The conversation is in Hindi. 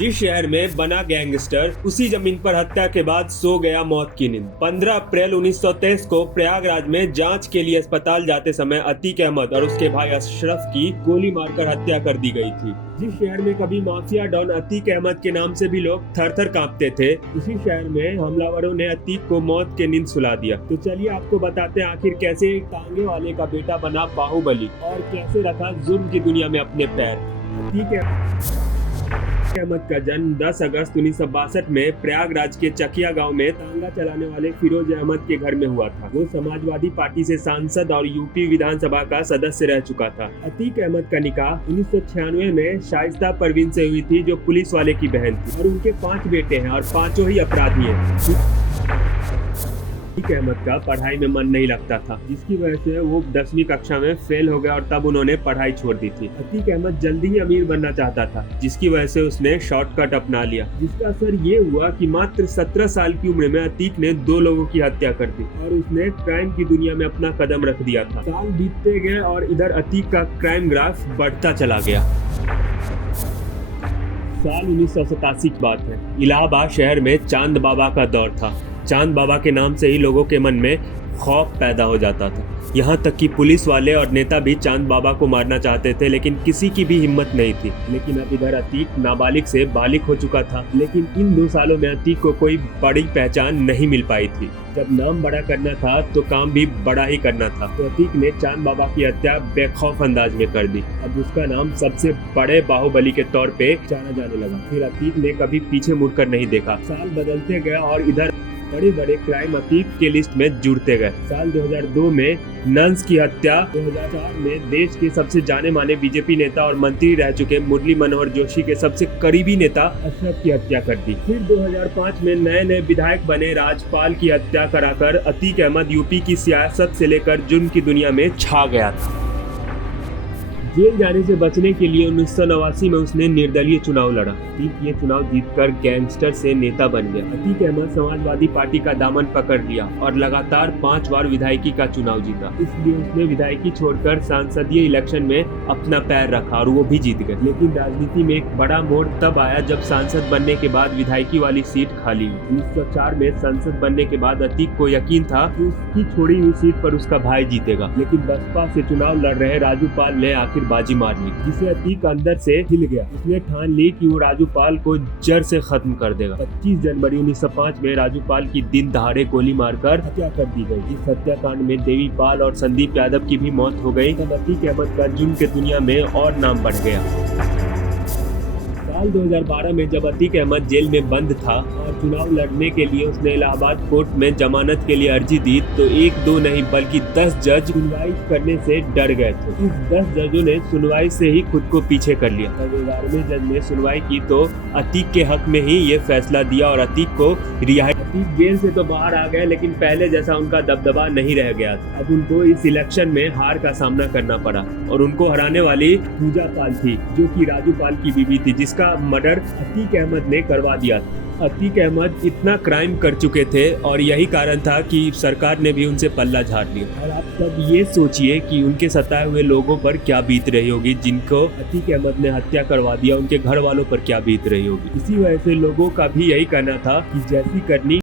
जिस शहर में बना गैंगस्टर, उसी जमीन पर हत्या के बाद सो गया मौत की नींद। 15 अप्रैल 1923 को प्रयागराज में जांच के लिए अस्पताल जाते समय अतीक अहमद और उसके भाई अशरफ की गोली मारकर हत्या कर दी गई थी। जिस शहर में कभी माफिया डॉन अतीक अहमद के नाम से भी लोग थर-थर कांपते थे, उसी शहर में हमलावरों ने अतीक को मौत के नींद सुला दिया। तो चलिए आपको बताते हैं आखिर कैसे एक टांगे वाले का बेटा बना बाहुबली और कैसे रखा जुल्म की दुनिया में अपने पैर। अतीक अहमद का जन्म 10 अगस्त 1962 में प्रयागराज के चकिया गांव में तांगा चलाने वाले फिरोज अहमद के घर में हुआ था। वो समाजवादी पार्टी से सांसद और यूपी विधानसभा का सदस्य रह चुका था। अतीक अहमद का निकाह 1996 में शाइस्ता परवीन से हुई थी, जो पुलिस वाले की बहन थी, और उनके 5 बेटे हैं और 5 ही अपराधी हैं। अतीक अहमद का पढ़ाई में मन नहीं लगता था, जिसकी वजह से वो 10वीं कक्षा में फेल हो गया और तब उन्होंने पढ़ाई छोड़ दी थी। अतीक अहमद जल्दी ही अमीर बनना चाहता था, जिसकी वजह से उसने शॉर्टकट अपना लिया, जिसका असर ये हुआ कि मात्र 17 साल की उम्र में अतीक ने 2 लोगों की हत्या कर दी और उसने क्राइम की दुनिया में अपना कदम रख दिया था। साल बीतते गए और इधर अतीक का क्राइम ग्राफ बढ़ता चला गया। साल 1987 की बात है। इलाहाबाद शहर में चांद बाबा का दौर था। चांद बाबा के नाम से ही लोगों के मन में खौफ पैदा हो जाता था। यहाँ तक कि पुलिस वाले और नेता भी चांद बाबा को मारना चाहते थे, लेकिन किसी की भी हिम्मत नहीं थी। लेकिन अब इधर अतीक नाबालिग से बालिग हो चुका था, लेकिन इन 2 सालों में अतीक को कोई बड़ी पहचान नहीं मिल पाई थी। जब नाम बड़ा करना था तो काम भी बड़ा ही करना था, तो अतीक ने चांद बाबा की हत्या बेखौफ अंदाज में कर दी। अब उसका नाम सबसे बड़े बाहुबली के तौर पे जाना जाने लगा। फिर अतीक ने कभी पीछे मुड़कर नहीं देखा। साल बदलते गए और इधर बड़े बड़े क्राइम अतीक के लिस्ट में जुड़ते गए। साल 2002 में नंस की हत्या, 2004 में देश के सबसे जाने माने बीजेपी नेता और मंत्री रह चुके मुरली मनोहर जोशी के सबसे करीबी नेता अशरफ की हत्या कर दी। फिर 2005 में नए विधायक बने राजपाल की हत्या कराकर अतीक अहमद यूपी की सियासत से लेकर जुर्म की दुनिया में छा गया था। जेल जाने से बचने के लिए 1989 में उसने निर्दलीय चुनाव लड़ा। अतीक ये चुनाव जीतकर गैंगस्टर से नेता बन गया। अतीक अहमद समाजवादी पार्टी का दामन पकड़ लिया और लगातार 5 बार विधायकी का चुनाव जीता। इसलिए उसने विधायकी छोड़कर सांसदीय इलेक्शन में अपना पैर रखा और वो भी जीत गए। लेकिन राजनीति में एक बड़ा मोड़ तब आया जब सांसद बनने के बाद विधायकी वाली सीट खाली हुई। 1904 में सांसद बनने के बाद अतीक को यकीन था कि उसकी छोड़ी हुई सीट पर उसका भाई जीतेगा, लेकिन बसपा से चुनाव लड़ रहे राजू पाल ने आखिर बाजी मार ली, जिसे अतीक अंदर से हिल गया। उसने ठान ली कि वो राजू पाल को जड़ से खत्म कर देगा। 25 जनवरी 1905 में राजू पाल की दिन दहाड़े गोली मारकर हत्या कर दी गई। इस हत्याकांड में देवी पाल और संदीप यादव की भी मौत हो गई। तब अतीक अहमद का जुर्म की दुनिया में और नाम बढ़ गया। साल 2012 में जब अतीक अहमद जेल में बंद था और चुनाव लड़ने के लिए उसने इलाहाबाद कोर्ट में जमानत के लिए अर्जी दी, तो 1-2 नहीं बल्कि 10 जज सुनवाई करने से डर गए थे। इस 10 जजों ने सुनवाई से ही खुद को पीछे कर लिया। जब 11वें जज ने सुनवाई की तो अतीक के हक में ही ये फैसला दिया और अतीक को रिहाई। अतीक जेल से तो बाहर आ गए, लेकिन पहले जैसा उनका दबदबा नहीं रह गया था। अब उनको इस इलेक्शन में हार का सामना करना पड़ा और उनको हराने वाली पूजा पाल थी, जो कि राजू पाल की बीवी थी, जिसका मर्डर अतीक अहमद ने करवा दिया था। अतीक अहमद इतना क्राइम कर चुके थे और यही कारण था कि सरकार ने भी उनसे पल्ला झाड़ लिया। और आप सब ये सोचिए कि उनके सताए हुए लोगों पर क्या बीत रही होगी, जिनको अतीक अहमद ने हत्या करवा दिया, उनके घर वालों पर क्या बीत रही होगी। इसी वजह से लोगों का भी यही कहना था कि जैसी करनी